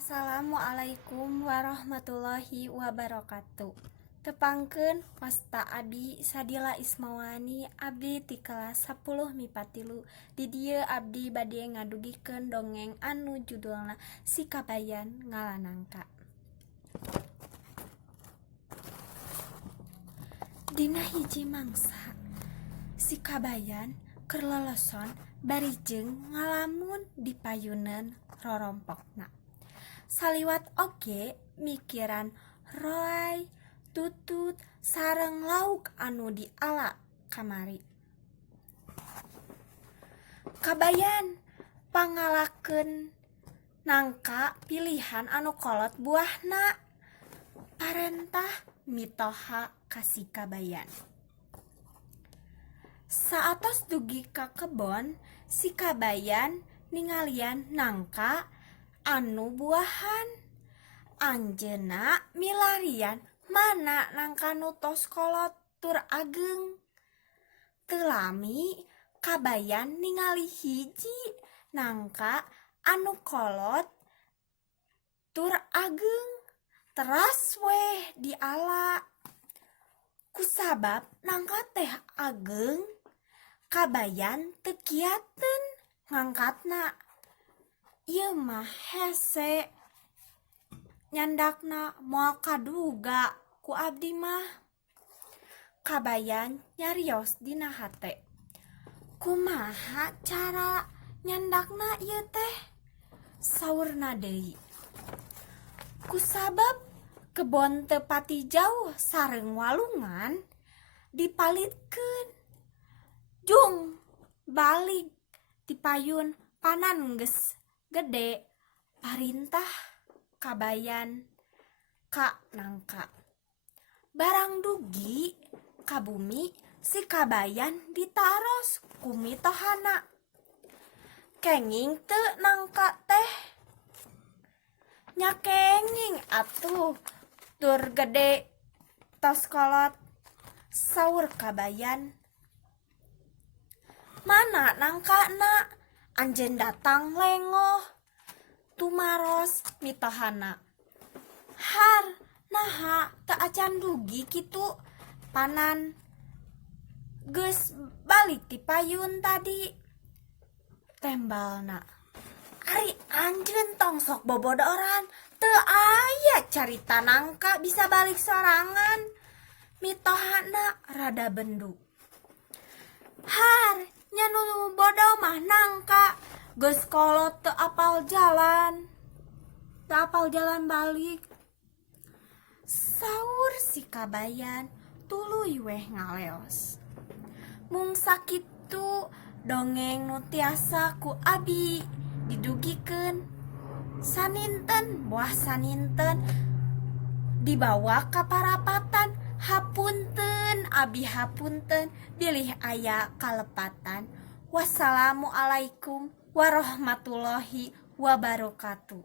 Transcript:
Assalamualaikum warahmatullahi wabarakatuh. Tepangkeun wasta abdi Sadila Ismawani, abdi ti kelas 10 MIPA 3. Di dieu abdi bade ngadugikeun dongeng anu judulna Si Kabayan Ngalanangka. Dina hiji mangsa, si Kabayan keur loloson barijeng ngalamun di payuneun rorompokna. Saliwat oge mikiran roay, tutut, sareng lauk anu diala kamari. Kabayan pangalakeun nangka pilihan anu kolot buahna. Parentah mitoha ka si Kabayan. Saatos dugi ka kebon, si Kabayan ningalian nangka anu buahan. Anjeuna milarian mana nangka nu tos kolot tur ageng. Teu lami Kabayan ningali hiji nangka anu kolot tur ageng, teras weh diala. Kusabab nangka teh ageng, Kabayan teu kiateun ngangkatna. Ieu mah hese nyandakna moal kaduga ku abdi mah. Kabayan nyarios dina hate, kumaha cara nyandakna ieu teh? Saurna deui, kusabab kebon teu pati jauh sareng walungan dipalitkeun. Jung balik ti payun panan geus gede, parintah Kabayan ka nangka. Barang dugi ka bumi, si Kabayan ditaros ku mitohana. Kenging teu nangka teh? Nya kenging atuh, tur gede tos kolot, saur Kabayan. Mana nangkana? Anjeun datang lengoh, tumaros mitohana. Har, naha teu acan dugi kitu, panan geus balik ti payun tadi. Tembalna, ari anjeun tong sok bobodoran, teu aya carita nangka bisa balik sorangan. Mitohana rada bendu. Har, nya nu bodoh mah nangka geus kolot teu apal jalan balik. Saur si Kabayan tuluy weh ngaleos. Mung sakitu dongeng nu tiasa ku abi didugikeun. Saninten moal saninten dibawa ka parapatan. Hapunten abi hapunten, bilih aya kalepatan. Wassalamualaikum warahmatullahi wabarakatuh.